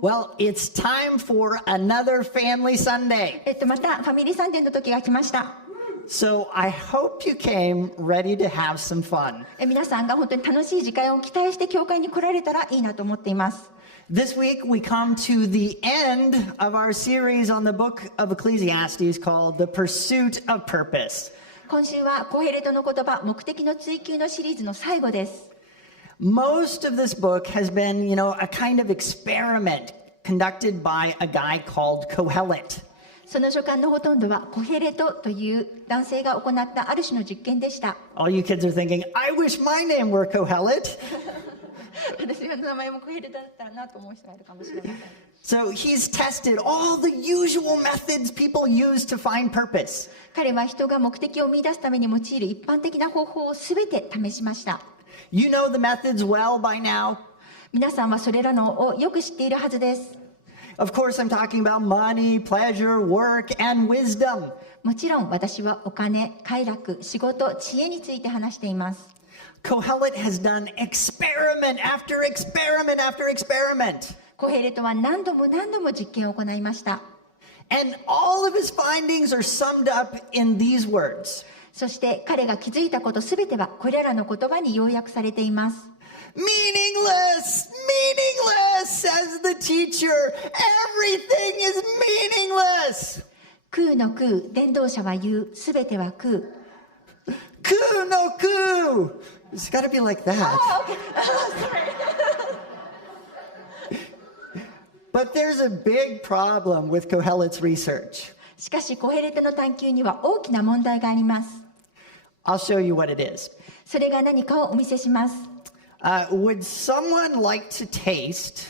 Well, it's time for another Family Sunday. またファミリーサンデーの時が来ました。So I hope you came ready to have some fun. 皆さんが本当に楽しい時間を期待して教会に来られたらいいなと思っています。This week we come to the end of our series on the book of Ecclesiastes called The Pursuit of Purpose. 今週はコヘレトの言葉、目的の追求のシリーズの最後です。Most of this book has been, a kind of experiment conducted by a guy called Kohelet. その書簡のほとんどはコヘレトという男性が行ったある種の実験でした。All you kids are thinking, I wish my name were Kohelet. 私の名前もコヘレトだったらなと思う人がいるかもしれません。So he's tested all the usual methods people use to find purpose. 彼は人が目的を見出すために用いる一般的な方法をすべて試しました。You know the methods well by now. 皆さんはそれらのをよく知っているはずです。Of course, I'm talking about money, pleasure, work, and wisdom. もちろん私はお金、快楽、仕事、知恵について話しています。Kohelet has done experiment after experiment after experiment. コヘレトは何度も実験を行いました。And all of his findings are summed up in these words. そして彼が気づいたことすべてはこれらの言葉に要約されています。Meaningless, meaningless, says the teacher. Everything is meaningless. 空の空、伝道者は言う、すべては空。Ku no ku. It's got to be like that. Oh, okay. Sorry. But there's a big problem with Kohelet's research. しかしコヘレトの探求には大きな問題があります。I'll show you what it is. それが何かをお見せします。Would someone like to taste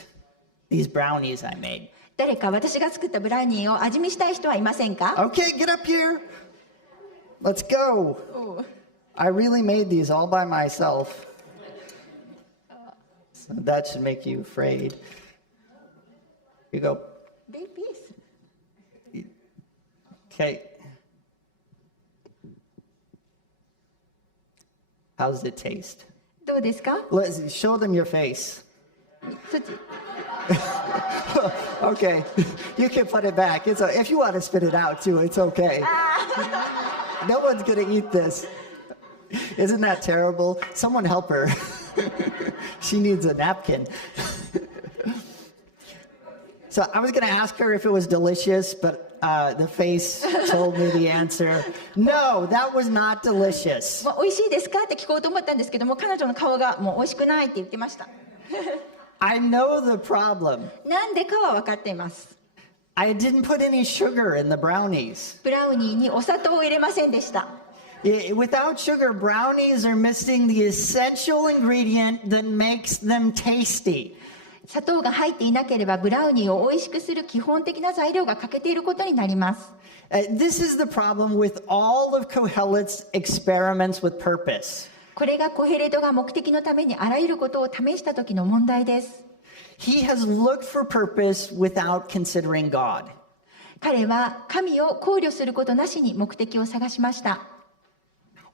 these brownies I made? 誰か私が作ったブラウニーを味見したい人はいませんか？ Okay, get up here. Let's go. Oh. I really made these all by myself. So that should make you afraid. Here you go. Big piece. Okay. How does it taste? どうですか？ Let's show them your face. そっち。Okay, you can put it back. If you want to spit it out too, it's okay. No one's gonna eat this. Isn't that terrible? Someone help her. She needs a napkin. So I was gonna ask her if it was delicious, but the face told me the answer. No, that was not delicious. 美味しいですかって聞こうと思ったんですけども、彼女の顔がもう美味しくないって言ってました。I know the problem. なんでかは分かっています。I didn't put any sugar in the brownies. ブラウニーにお砂糖を入れませんでした。Without sugar, brownies are missing the essential ingredient that makes them tasty. 砂糖が入っていなければブラウニーを美味しくする基本的な材料が欠けていることになります。This is the problem with all of Kohelet's experiments with purpose. これがコヘレトが目的のためにあらゆることを試した時の問題です。He has looked for purpose without considering God. 彼は神を考慮することなしに目的を探しました。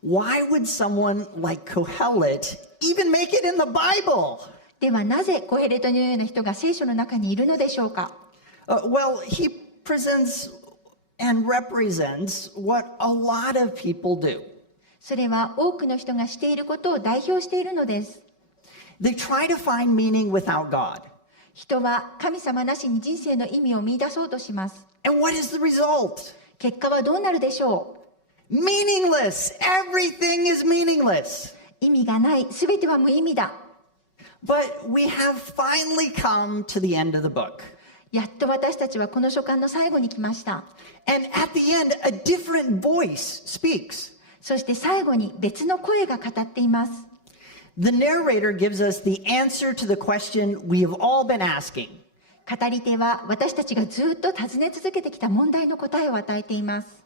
Why would someone like Kohelet even make it in the Bible? ではなぜコヘレトのような人が聖書の中にいるのでしょうか？ Well, he presents and represents what a lot of people do. それは多くの人がしていることを代表しているのです。They try to find meaning without God. 人は神様なしに人生の意味を見出そうとします。And what is the result? 結果はどうなるでしょう？ Meaningless. Everything is meaningless. 意味がない。すべては無意味だ。But we have finally come to the end of the book. やっと私たちはこの書簡の最後に来ました。And at the end, a different voice speaks. そして最後に別の声が語っています。The narrator gives us the answer to the question we have all been asking. 語り手は私たちがずっと尋ね続けてきた問題の答えを与えています。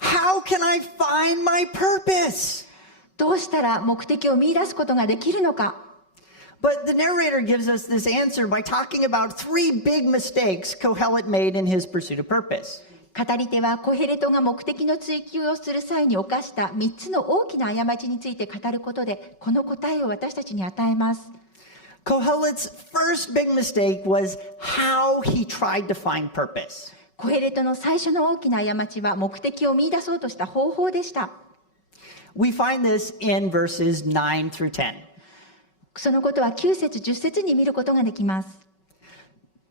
How can I find my purpose? どうしたら目的を見出すことができるのか。But the narrator gives us this answer by talking about three big mistakes Kohelet made in his pursuit of purpose. 語り手はコヘレトが目的の追求をする際に犯した3つの大きな過ちについて語ることで、この答えを私たちに与えます。Kohelet's first big mistake was how he tried to find purpose. コヘレトの最初の大きな過ちは目的を見出そうとした方法でした。We find this in verses 9 through 10. そのことは9節10節に見ることができます。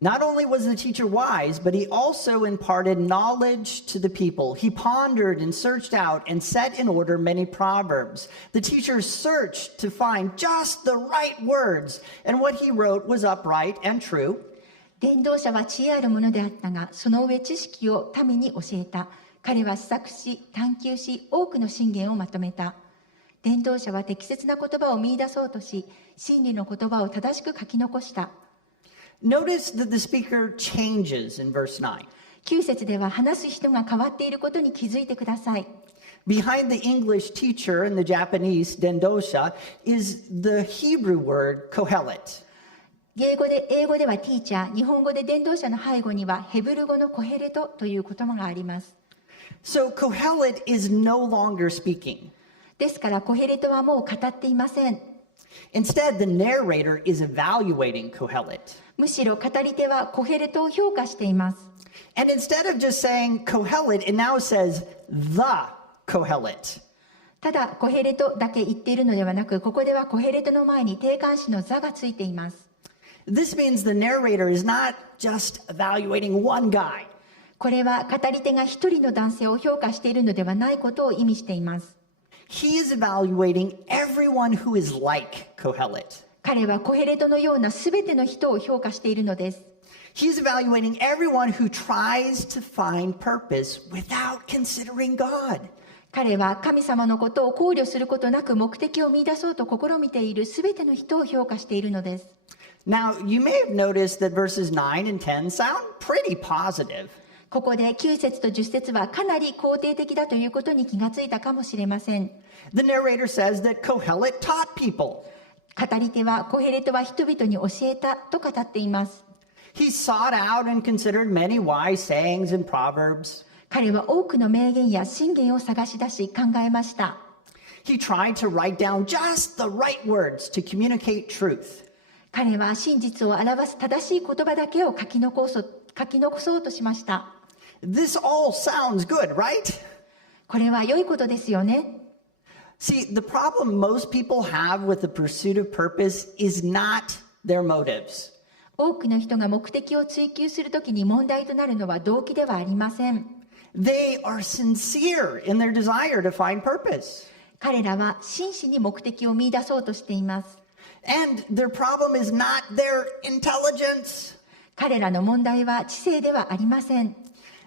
Not only was the teacher wise, but he also imparted knowledge to the people. He pondered and searched out and set in order many proverbs. The teacher searched to find just the right words, and what he wrote was upright and true. 伝道者は知恵あるものであったが、その上知識を民に教えた。彼は思索し、探求し、多くの箴言をまとめた。伝道者は適切な言葉を見出そうとし、真理の言葉を正しく書き残した。Notice that the speaker changes in verse 9. 9節では話す人が変わっていることに気づいてください。Behind the English teacher and the Japanese dendosha is the Hebrew word kohelet. 英語ではティーチャー、日本語で伝道者の背後にはヘブル語のコヘレトという言葉があります。So kohelet is no longer speaking. ですからコヘレトはもう語っていません。Instead, the narrator is evaluating kohelet. むしろ語り手はコヘレトを評価しています。And instead of just saying kohelet, it now says the kohelet. ただコヘレトだけ言っているのではなく、ここではコヘレトの前に定冠詞の座がついています。This means the narrator is not just evaluating one guy. これは語り手が一人の男性を評価しているのではないことを意味しています。He is evaluating everyone who is like kohelet. 彼はコヘレトのようなすべての人を評価しているのです。He's evaluating everyone who tries to find purpose without considering God. 彼は神様のことを考慮することなく目的を見出そうと試みているすべての人を評価しているのです。Now, you may have noticed that verses 9 and 10 sound pretty positive. ここで9節と10節はかなり肯定的だということに気がついたかもしれません。The narrator says that Kohelet taught people. 語り手はコヘレトは人々に教えたと語っています。He sought out and considered many wise sayings and proverbs. 彼は多くの名言や箴言を探し出し考えました。He tried to write down just the right words to communicate truth. 彼は真実を表す正しい言葉だけを書き残そうとしました。This all sounds good, right? これは良いことですよね。See, the problem most people have with the pursuit of purpose is not their motives. 多くの人が目的を追求するときに問題となるのは動機ではありません。They are sincere in their desire to find purpose. 彼らは真摯に目的を見出そうとしています。And their problem is not their intelligence. 彼らの問題は知性ではありません。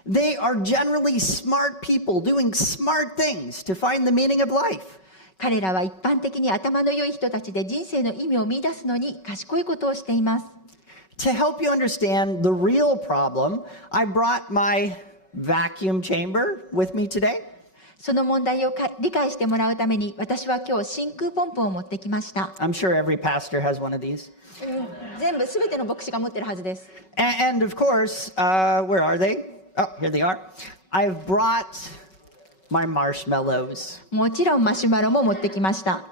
They are generally smart people doing smart things to find the meaning of life. 彼らは一般的に頭の良い人たちで人生の意味を見出すのに賢いことをしています。To help you understand the real problem, I brought my vacuum chamber with me today. その問題を理解してもらうために私は今日真空ポンプを持ってきました。I'm sure every pastor has one of these. 全部すべての牧師が持ってるはずです。And of course, where are they? Oh, here they are. I've brought my marshmallows. もちろんマシュマロも持ってきました。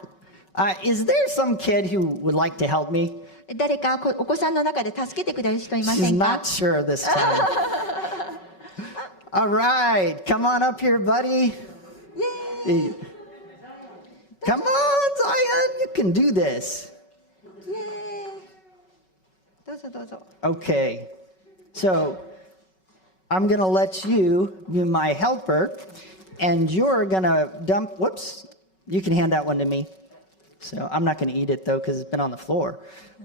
Is there some kid who would like to help me? 誰かお子さんの中で助けてくれる人いま She's せん not か？ sure this time. All right, come on up here, buddy. Yay! Come on, Zion, you can do this. イエーイ。どうぞどうぞ。 Okay, so I'm gonna let you be my helper, and you're gonna dump. Whoops, you can hand that one to me. So I'm not gonna eat it though, because it's been on the floor.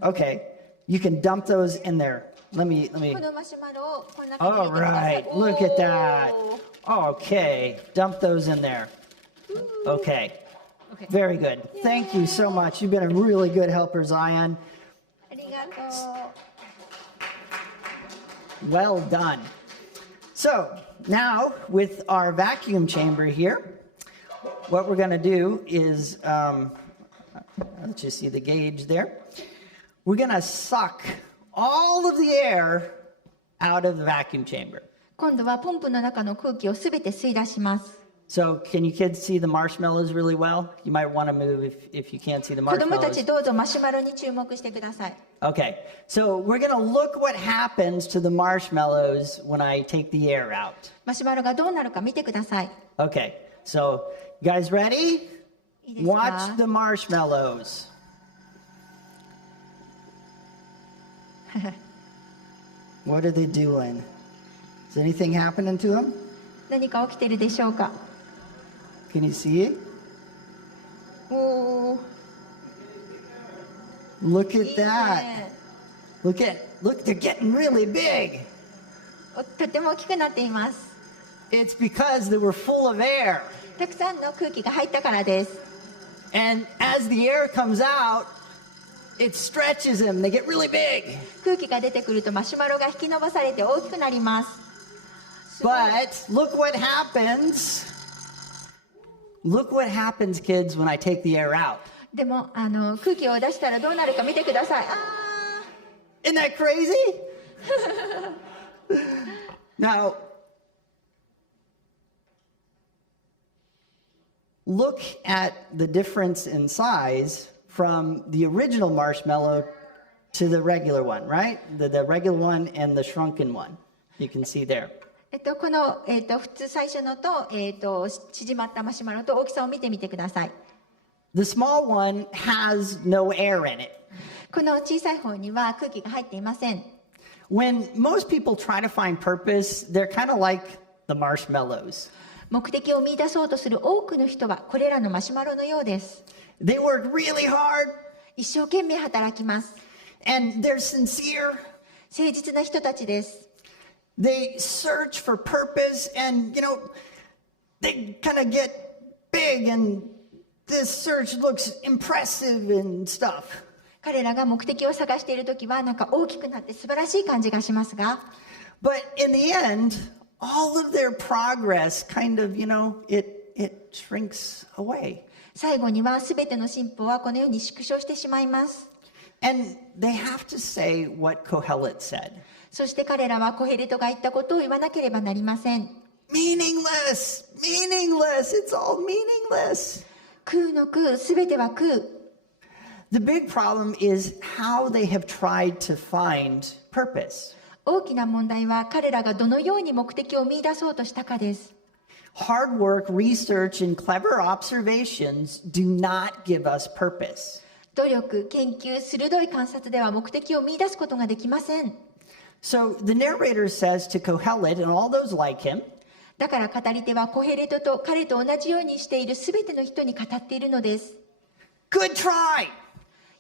Okay, you can dump those in there. Let me. このマシュマロをこの中に入 All れてください。 right, look at that. おー Okay, dump those in there. Okay, very good. Thank you so much. You've been a really good helper, Zion. ありがと Well done. So now with our vacuum chamber here, what we're going to do is, let's just see the gauge there. We're going to suck all of the air out of the vacuum chamber. 今度はポンプの中の空気をすべて吸い出します。So can you kids see the marshmallows really well? You might want to move if you can't see the 子供たち marshmallows. どうぞマシュマロに注目してください。 Okay, so we're going to look what happens to the marshmallows when I take the air out. マシュマロがどうなるか見てください。 Okay, so you guys ready? いいですか？ Watch the marshmallows. What are they doing? Is anything happening to them? 何か起きてるでしょうか？ Can you see it? おー、 Look い at い that. ね。 Look, they're getting really big. とても大きくなっています。 It's because they were full of air. たくさんの空気が入ったからです。 And as the air comes out, it stretches them. They get really big. 空気が出てくるとマシュマロが引き伸ばされて大きくなります。すごい。 But look what happens. Look what happens, kids, when I take the air out. でも空気を出したらどうなるか見てください。Isn't that crazy? Now, look at the difference in size from the original marshmallow to the regular one, right? The regular one and the shrunken one. You can see there. この、普通最初のと、縮まったマシュマロと大きさを見てみてください。 The small one has no air in it. この小さい方には空気が入っていません。 When most people try to find purpose, they're kind of like the marshmallows. 目的を見出そうとする多くの人はこれらのマシュマロのようです。 They work really hard 一生懸命働きます。 and they're sincere. 誠実な人たちです。 They search for purpose and, they kind of get big and this search looks impressive and stuff. 彼らが目的を探しているときはなんか大きくなって素晴らしい感じがしますが、 But in the end, all of their progress kind of, it shrinks away. 最後には全ての進歩はこのように縮小してしまいます。 And they have to say what Kohelet said. そして彼らはコヘレトが言ったことを言わなければなりません。 Meaningless, meaningless, it's all meaningless. 空の空、すべては空。 The big problem is how they have tried to find purpose. 大きな問題は彼らがどのように目的を見出そうとしたかです。 Hard work, research, and clever observations do not give us purpose. 努力、研究、鋭い観察では目的を見出すことができません。 So the narrator says to Kohelet and all those like him, だから語り手はコヘレトと彼と同じようにしているすべての人に語っているのです。 Good try!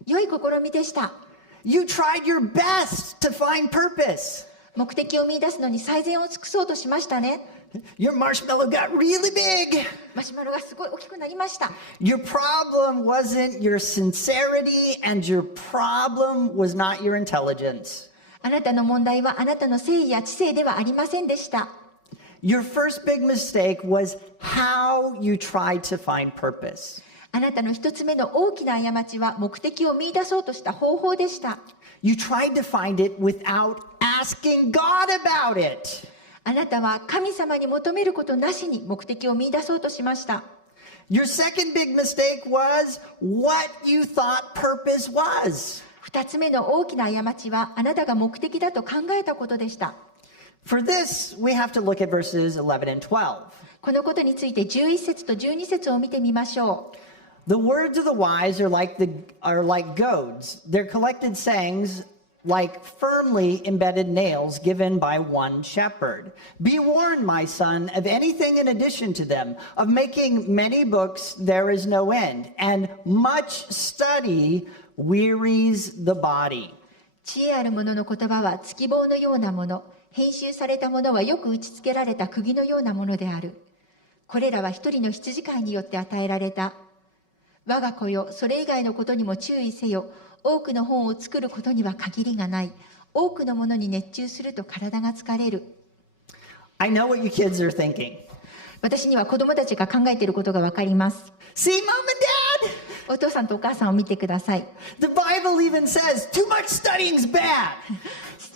良い試みでした。 You tried your best to find purpose. 目的を見出すのに最善を尽くそうとしましたね。 Your marshmallow got really big. マシュマロがすごい大きくなりました。 Your problem wasn't your sincerity, and your problem was not your intelligence. あなたの問題はあなたの誠意や知性ではありませんでした。 Your first big mistake was how you tried to find purpose. あなたの一つ目の大きな過ちは目的を見出そうとした方法でした。 You tried to find it without asking God about it. あなたは神様に求めることなしに目的を見出そうとしました。 Your second big mistake was what you thought purpose was. 二つ目の大きな過ちはあなたが目的だと考えたことでした。 For this, we have to look at verses 11 and 12. このことについて11節と12節を見てみましょう。 The words of the wise are like goads. Their collected sayings like firmly embedded nails given by one shepherd. Be warned, my son, of anything in addition to them. Of making many books there is no end, and much study wearies the body. 知恵ある者の言葉は月棒のようなもの。編集されたものはよく打ち付けられた釘のようなものである。これらは一人の羊飼いによって与えられた。我が子よ、それ以外のことにも注意せよ。多くの本を作ることには限りがない。多くのものに熱中すると体が疲れる。I know what you kids are thinking. 私には子供たちが考えていることがわかります。See, Mom and Dad? お父さんとお母さんを見てください。The Bible even says too much studying's bad.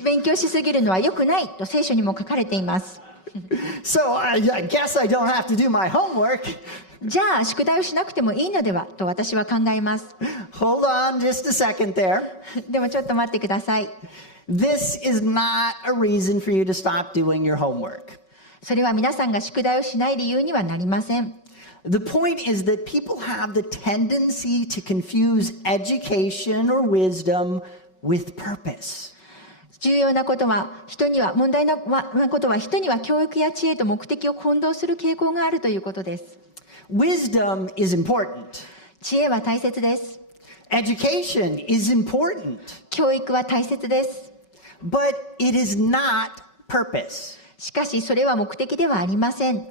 勉強しすぎるのは良くないと聖書にも書かれています。So I guess I don't have to do my homework. じゃあ宿題をしなくてもいいのではと私は考えます。 Hold on just a second there. でもちょっと待ってください。 This is not a reason for you to stop doing your homework. それは皆さんが宿題をしない理由にはなりません。 The point is that people have the tendency to confuse education or wisdom with purpose. 重要なことは問題なことは人には教育や知恵と目的を混同する傾向があるということです。 Wisdom is important. 知恵は大切です。 Education is important. 教育は大切です。 But it is not purpose. しかしそれは目的ではありません。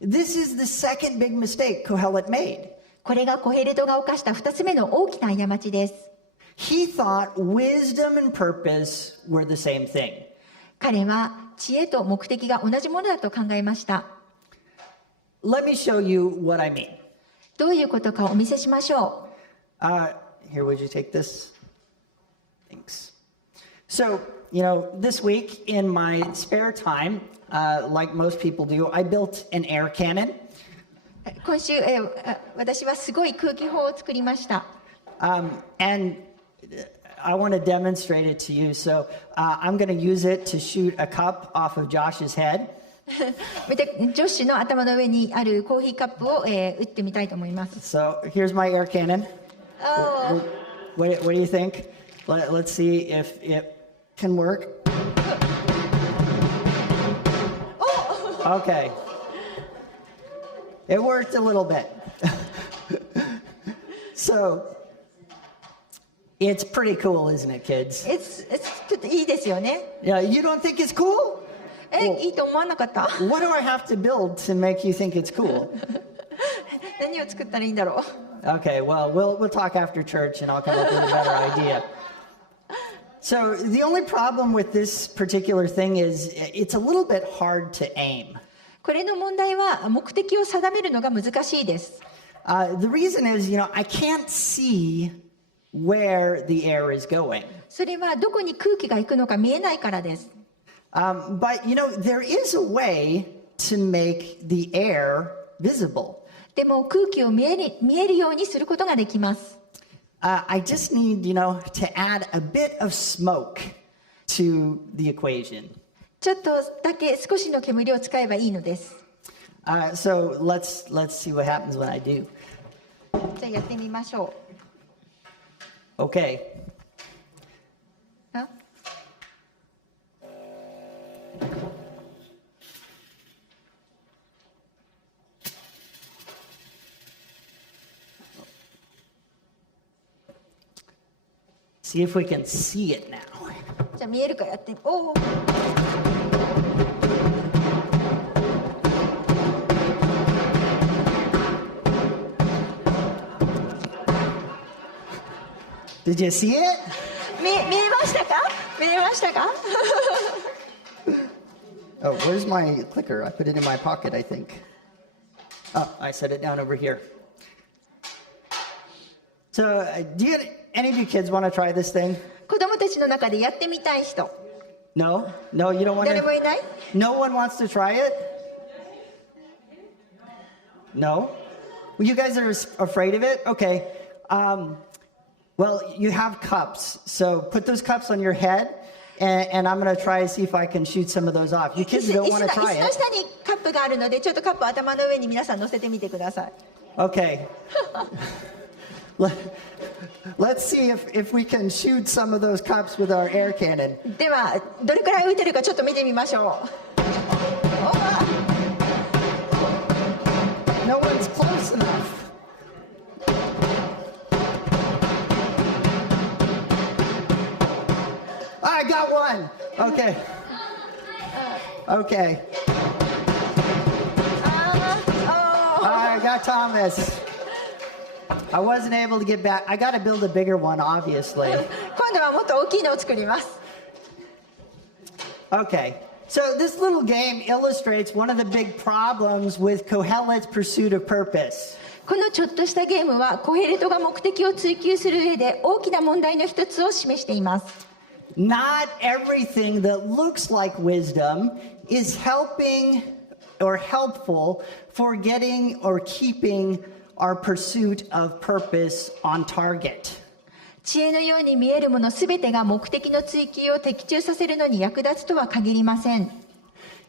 This is the second big mistake Kohelet made. これがコヘレトが犯した2つ目の大きな過ちです。 He thought wisdom and purpose were the same thing. 彼は知恵と目的が同じものだと考えました。 Let me show you what I mean. どういうことかお見せしましょう。 Here, would you take this? Thanks. So, this week in my spare time, like most people do, I built an air cannon. 今週、私はすごい空気砲を作りました。And I want to demonstrate it to you. So I'm going to use it to shoot a cup off of Josh's head. ジョッシュの頭の上にあるコーヒーカップを、打ってみたいと思います。So here's my air cannon. Oh. What do you think? Let's see if it can work. Oh. Okay. It worked a little bit. So it's pretty cool, isn't it, kids? It's ちょっといいですよね。Yeah, you don't think it's cool? いいと思わなかった？ What do I have to build to make you think it's cool? 何を作ったらいいんだろう。 Okay, well, we'll talk after church and I'll come up with a better idea. So the only problem with this particular thing is it's a little bit hard to aim. これの問題は目的を定めるのが難しいです。The reason is, I can't see where the air is going. それはどこに空気が行くのか見えないからです。But, there is a way to make the air visible. でも空気を見えるようにすることができます。I just need, to add a bit of smoke to the equation. ちょっとだけ少しの煙を使えばいいのです。So let's see what happens when I do. じゃあやってみましょう。 Okay. あ See if we can see it now. じゃあ見えるかやってみおお。Did you see it? 見えましたか？見えましたか？ Oh, where's my clicker? I put it in my pocket, I think. Oh, I set it down over here. So, any of you kids want to try this thing? 子供たちの中でやってみたい人。No? No, you don't want 誰も to? いない？ No one wants to try it? No? Well, you guys are afraid of it? Okay. Well, you have cups. So put those cups on your head, and I'm going to try to see if I can shoot some of those off. You kids don't want to try 椅子の it. 下にカップがあるので、ちょっとカップを頭の上に皆さん乗せてみてください。Okay. Let's see if we can shoot some of those cups with our air cannon. では、どれくらい浮いてるかちょっと見てみましょう。No one's close enough. I got one. Okay. Okay. I got Thomas. I wasn't able to get back. I got to build a bigger one, obviously. 今度はもっと大きいのを作ります。 Okay. So this little game illustrates one of the big problems with Kohelet's pursuit of purpose. このちょっとしたゲームはコヘレトが目的を追求する上で大きな問題の一つを示しています。Not everything that looks like wisdom is helping or helpful for getting or keeping our pursuit of purpose on target. 知恵のように見えるものすべてが目的の追求を的中させるのに役立つとは限りません。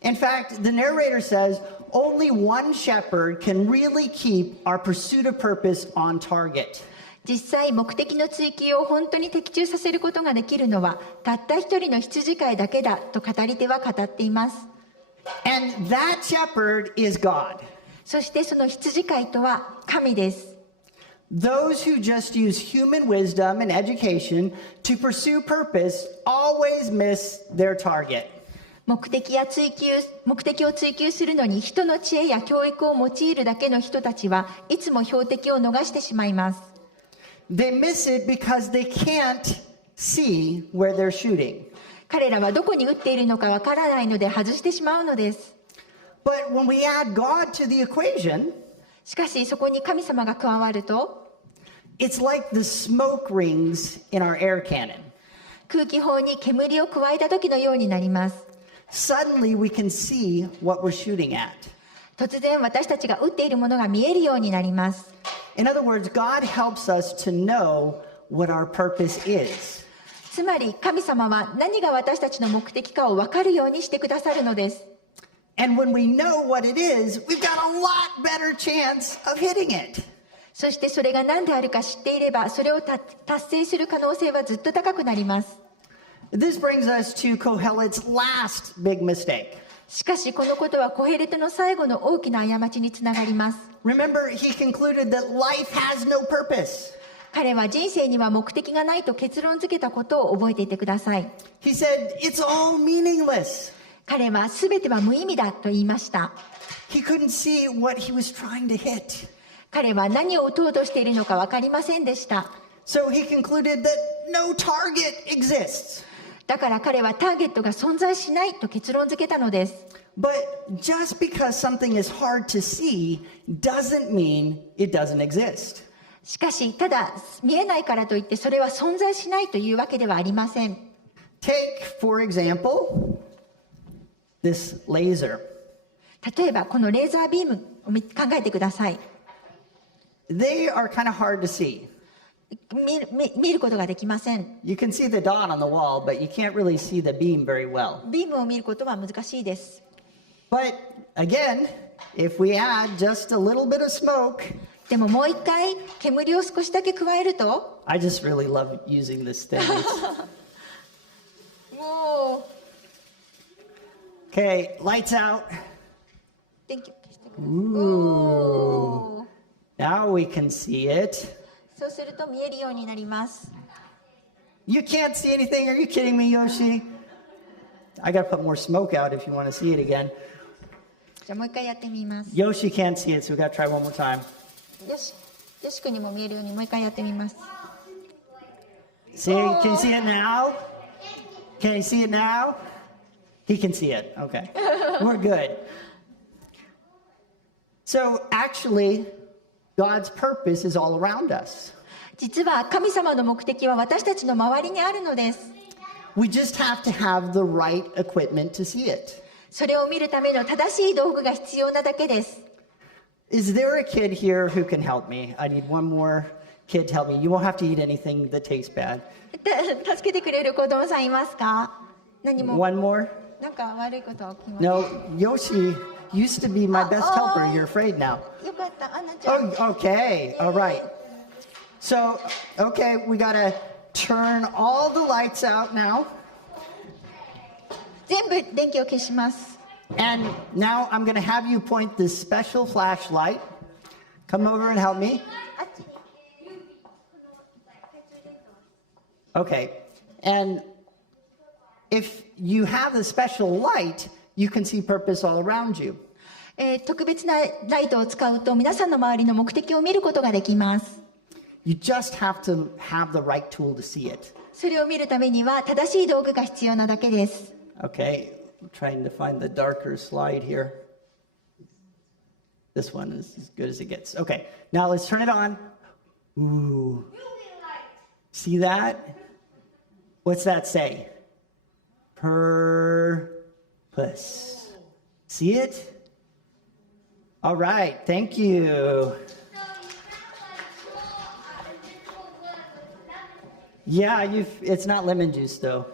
In fact, the narrator says only one shepherd can really keep our pursuit of purpose on target. 実際目的の追求を本当に的中させることができるのはたった一人の羊飼いだけだと語り手は語っています。And that shepherd is God. そしてその羊飼いとは神です。Those who just use human wisdom and education to pursue purpose always miss their target. 目的を追求するのに人の知恵や教育を用いるだけの人たちはいつも標的を逃してしまいます。They miss it because they can't see where they're shooting. 彼らはどこに撃っているのかわからないので外してしまうのです。But when we add God to the equation, しかしそこに神様が加わると、it's like the smoke rings in our air cannon. 空気砲に煙を加えた時のようになります。Suddenly we can see what we're shooting at. 突然私たちが撃っているものが見えるようになります。In other words, God helps us to know what our purpose is. つまり神様は何が私たちの目的かを分かるようにしてくださるのです。And when we know what it is, we've got a lot better chance of hitting it. そしてそれが何であるか知っていれば、それを達成する可能性はずっと高くなります。This brings us to Kohelet's last big mistake. しかしこのことはコヘレトの最後の大きな過ちにつながります。Remember, he concluded that life has no purpose. 彼は人生には目的がないと結論付けたことを覚えていてください。He said, it's all meaningless. 彼は全ては無意味だと言いました。He couldn't see what he was trying to hit. 彼は何を撃とうとしているのか分かりませんでした。So he concluded that no target exists. だから彼はターゲットが存在しないと結論付けたのです。But just because something is hard to see doesn't mean it doesn't exist. しかし、ただ見えないからといってそれは存在しないというわけではありません。Take, for example, this laser. 例えばこのレーザービームを考えてください。They are kind of hard to see. 見ることができません。You can see the dot on the wall, but you can't really see the beam very well. ビームを見ることは難しいです。But again, if we add just a little bit of smoke, でももう一回煙を少しだけ加えると、I just really love using this thing. もう Okay, lights out. 電気を消してください。 Ooh. Now we can see it. そうすると見えるようになります。 You can't see anything. Are you kidding me, Yoshi? I gotta put more smoke out if you want to see it again. じゃあもう一回やってみます。 Yoshi can't see it, so we gotta try one more time. よしくにも見えるようにもう一回やってみます。 See? Can you see it now? Can you see it now? He can see it. Okay. We're good. So actually, God's purpose is all around us. 実は神様の目的は私たちの周りにあるのです。 We just have to have the right equipment to see it. それを見るための正しい道具が必要なだけです。 Is there a kid here who can help me? I need one more kid to help me. You won't have to eat anything that tastes bad. 助けてくれる子供さんいますか？何も One more? なんか悪いこと起きます。 No, Yoshi used to be my best helper. You're afraid now. よかった、アンナちゃん。 Oh, okay. All right. So, okay, we gotta turn all the lights out now. 全部電気を消します。 And now I'm gonna have you point this special flashlight. Come over and help me. あっちに Okay. And if you have the special light, you can see purpose all around you. 特別なライトを使うと皆さんの周りの目的を見ることができます。 You just have to have the right tool to see it. それを見るためには正しい道具が必要なだけです。 Okay, I'm trying to find the darker slide here. This one is as good as it gets. Okay, now let's turn it on. Ooh. See that? What's that say? Purpose. See it? All right, thank you. Yeah, it's not lemon juice though.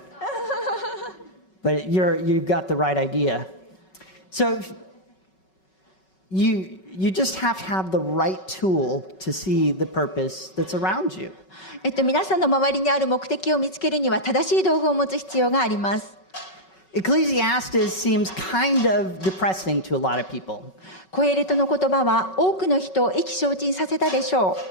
But you've got the right idea. So you just have to have the right tool to see the purpose that's around you. 皆さんの周りにある目的を見つけるには正しい道具を持つ必要があります。Ecclesiastes seems kind of depressing to a lot of people. コヘレトの言葉は多くの人を意気消沈させたでしょう。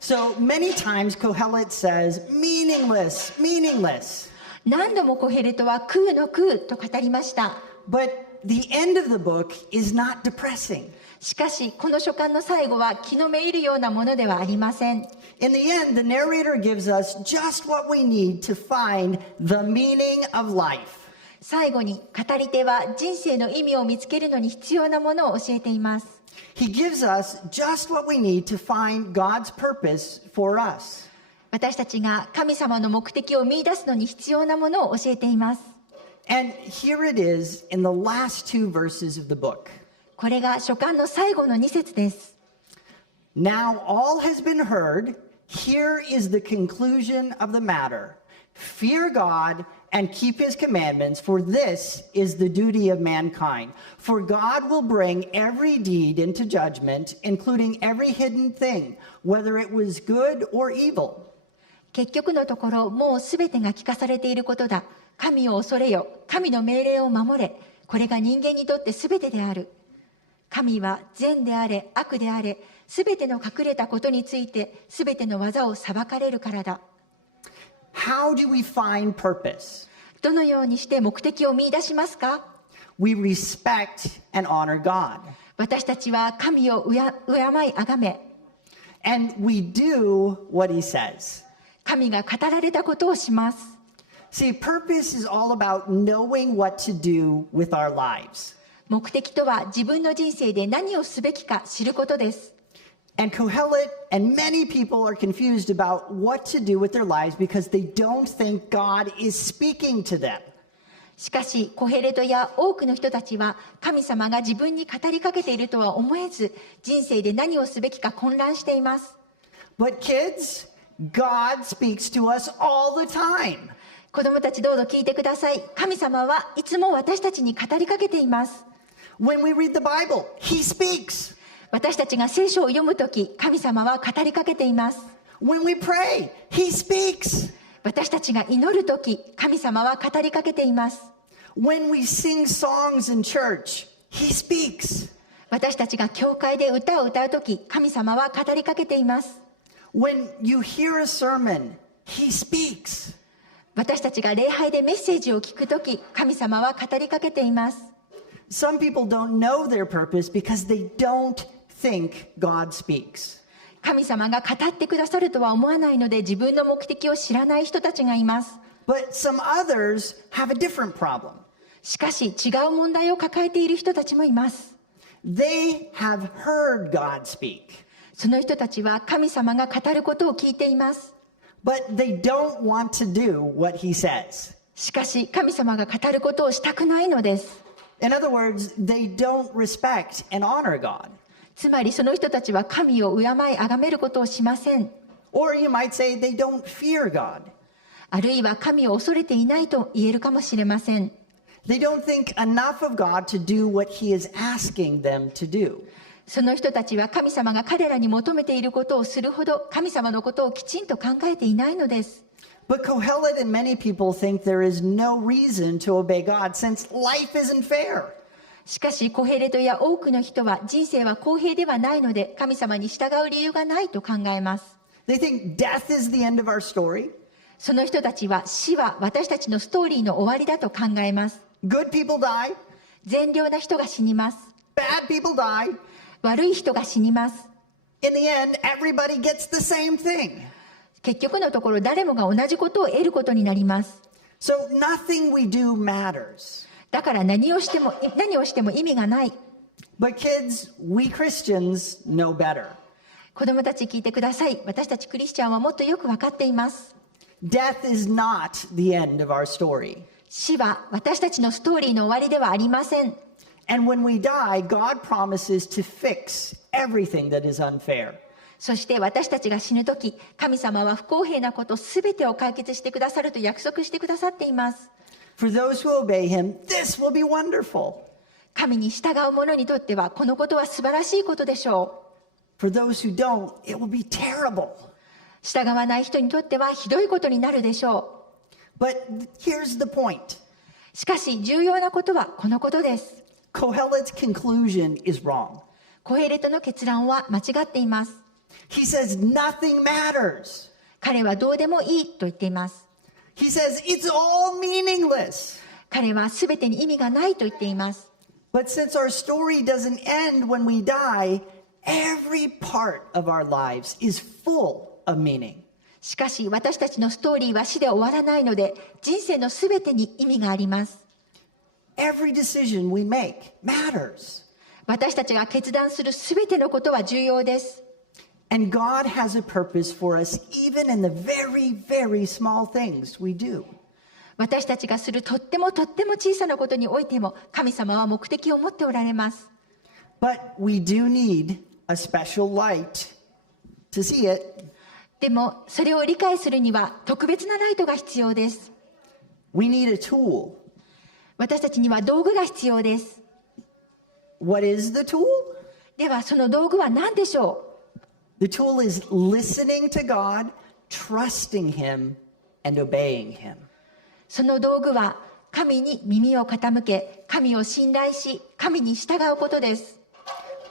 So many times Kohelet says, meaningless, meaningless. 何度もコヘレトは空の空と語りました。But the end of the book is not depressing. しかし、この書簡の最後は気のめいるようなものではありません。In the end, the narrator gives us just what we need to find the meaning of life. 最後に語り手は人生の意味を見つけるのに必要なものを教えています。He gives us just what we need to find God's purpose for us. 私たちが神様の目的を見出すのに必要なものを教えています。And here it is in the last two verses of the book. これが書簡の最後の2節です。Now all has been heard. Here is the conclusion of the matter. Fear God and keep his commandments, for this is the duty of mankind. For God will bring every deed into judgment, including every hidden thing, whether it was good or evil. 結局のところ、もうすべてが聞かされていることだ。神を恐れよ。神の命令を守れ。これが人間にとってすべてである。神は善であれ、悪であれ、すべての隠れたことについて、すべての技を裁かれるからだ。How do we find purpose? どのようにして目的を見出しますか？ We respect and honor God. 私たちは神を敬い崇め、And we do what he says. 神が語られたことをします。See, purpose is all about knowing what to do with our lives. 目的とは自分の人生で何をすべきか知ることです。And Kohelet and many people are confused about what to do with their lives because they don't think God is speaking to them. しかし、コヘレトや多くの人たちは神様が自分に語りかけているとは思えず、人生で何をすべきか混乱しています。But kids, God speaks to us all the time. 子供たちどうぞ聞いてください。神様はいつも私たちに語りかけています。When we read the Bible, he speaks. 私たちが聖書を読むとき、神様は語りかけています。When we pray, he speaks. 私たちが祈るとき、神様は語りかけています。When we sing songs in church, he speaks. 私たちが教会で歌を歌うとき、神様は語りかけています。When you hear a sermon, he speaks. 私たちが礼拝でメッセージを聞くとき、神様は語りかけています。Some people don't know their purpose because they don't think God speaks. 神様が語ってくださるとは思わないので、自分の目的を知らない人たちがいます。But some others have a different problem. しかし、違う問題を抱えている人たちもいます。They have heard God speak. その人たちは神様が語ることを聞いています。But they don't want to do what he says. しかし、神様が語ることをしたくないのです。In other words, they don't respect and honor God. つまりその人たちは神を敬い崇めることをしません。Or you might say they don't fear God. あるいは神を恐れていないと言えるかもしれません。They don't think enough of God to do what he is asking them to do. その人たちは神様が彼らに求めていることをするほど神様のことをきちんと考えていないのです。But Kohelet and many people think there is no reason to obey God since life isn't fair. しかしコヘレトや多くの人は人生は公平ではないので神様に従う理由がないと考えます。They think death is the end of our story. その人たちは死は私たちのストーリーの終わりだと考えます。Good people die. 善良な人が死にます。Bad people die. 悪い人が死にます。In the end, everybody gets the same thing. 結局のところ誰もが同じことを得ることになります。So nothing we do matters. だから何をしても意味がない。But kids, we Christians know better. 子供たち聞いてください。私たちクリスチャンはもっとよく分かっています。Death is not the end of our story. 死は私たちのストーリーの終わりではありません。And when we die, God promises to fix everything that is unfair. そして私たちが死ぬとき、神様は不公平なことすべてを解決してくださると約束してくださっています。For those who obey him, this will be wonderful. 神に従う者にとってはこのことは素晴らしいことでしょう。For those who don't, it will be terrible. 従わない人にとってはひどいことになるでしょう。But here's the point. しかし重要なことはこのことです。Kohelet's conclusion is wrong. コヘレトの結論は間違っています。He says nothing matters. 彼はどうでもいいと言っています。He says it's all meaningless. 彼はすべてに意味がないと言っています。But since our story doesn't end when we die, every part of our lives is full of meaning. しかし私たちのストーリーは死で終わらないので、人生のすべてに意味があります。Every decision we make matters. 私たちが決断するすべてのことは重要です。And God has a purpose for us even in the very, very small things we do. 私たちがするとっても小さなことにおいても神様は目的を持っておられます。But we do need a special light to see it. でもそれを理解するには特別なライトが必要です。We need a tool. 私たちには道具が必要です。What is the tool? ではその道具は何でしょう？ The tool is listening to God, trusting Him, and obeying Him. その道具は神に耳を傾け、神を信頼し、神に従うことです。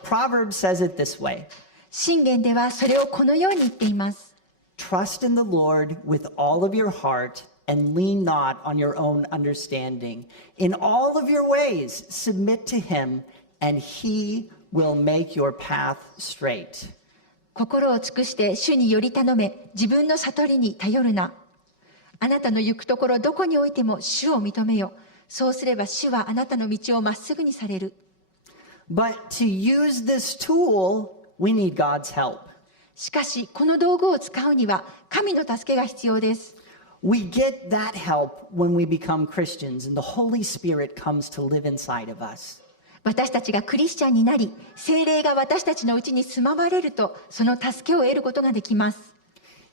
Proverbs says it this way. 箴言ではそれをこのように言っています。Trust in the Lord with all of your heart and lean not on your own understanding. In all of your ways, submit to Him, and He will make your path straight. 心を尽くして主により頼め、自分の悟りに頼るな。あなたの行くところどこにおいても主を認めよ。そうすれば主はあなたの道をまっすぐにされる。But to use this tool, we need God's help. しかし、この道具を使うには神の助けが必要です。We get that help when we become Christians and the Holy Spirit comes to live inside of us. 私たちがクリスチャンになり、聖霊が私たちのうちに住まわれると、その助けを得ることができます。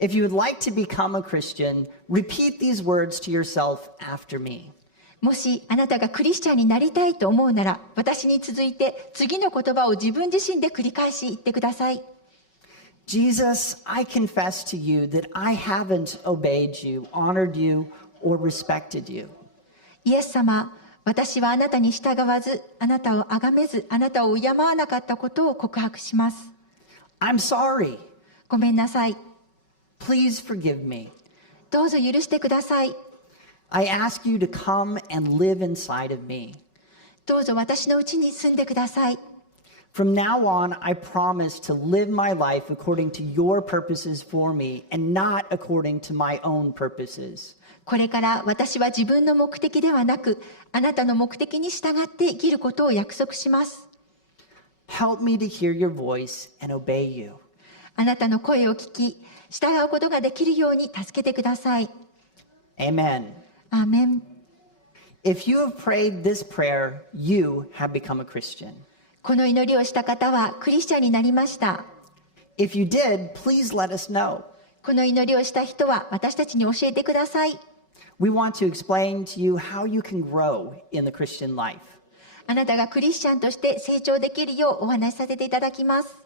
If you would like to become a Christian, repeat these words to yourself after me. もしあなたがクリスチャンになりたいと思うなら、私に続いて次の言葉を自分自身で繰り返し言ってください。Jesus, I confess to you that I haven't obeyed you, honored you, or respected you. イエス様、私はあなたに従わず、あなたを崇めず、あなたを敬わなかったことを告白します。I'm sorry. ごめんなさい。Please forgive me. どうぞ許してください。I ask you to come and live inside of me. どうぞ私のうちに住んでください。From now on, I promise to live my life according to your purposes for me and not according to my own purposes. これから私は自分の目的ではなく、あなたの目的に従って生きることを約束します。Help me to hear your voice and obey you. あなたの声を聞き、従うことができるように助けてください。Amen. アーメン。If you have prayed this prayer, you have become a Christian. この祈りをした方はクリスチャンになりました。If you did, please let us know. この祈りをした人は私たちに教えてください。We want to explain to you how you can grow in the Christian life. あなたがクリスチャンとして成長できるようお話しさせていただきます。